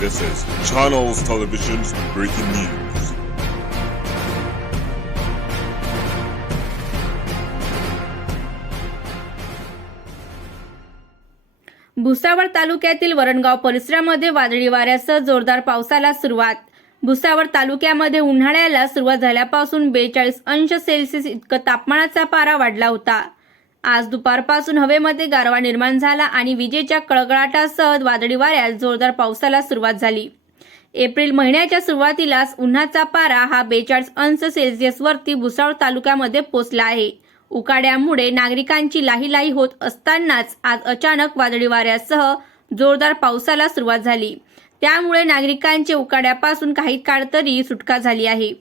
This is Channels Television's breaking news. Bhusawal तालुक्यातील वरणगाव परिसरामध्ये वादळी वाऱ्यासह जोरदार पावसाला सुरुवात भुसावळ तालुक्यामध्ये उन्हाळ्याला सुरुवात झाल्यापासून बेचाळीस अंश सेल्सिअस इतकं तापमानाचा पारा वाढला होता आज दुपारपासून हवेमध्ये गारवा निर्माण झाला आणि विजेच्या कळकळाटासह वादळी वाऱ्यास जोरदार पावसाला सुरुवात झाली. एप्रिल महिन्याच्या सुरुवातीलाच उन्हाचा पारा हा बेचाळीस अंश सेल्सिअसवरती भुसावळ तालुक्यामध्ये पोचला आहे. उकाड्यामुळे नागरिकांची लाहीलाही होत असतानाच आज अचानक वादळी वाऱ्यासह जोरदार पावसाला सुरुवात झाली. त्यामुळे नागरिकांचे उकाड्यापासून काही काळ तरी सुटका झाली आहे.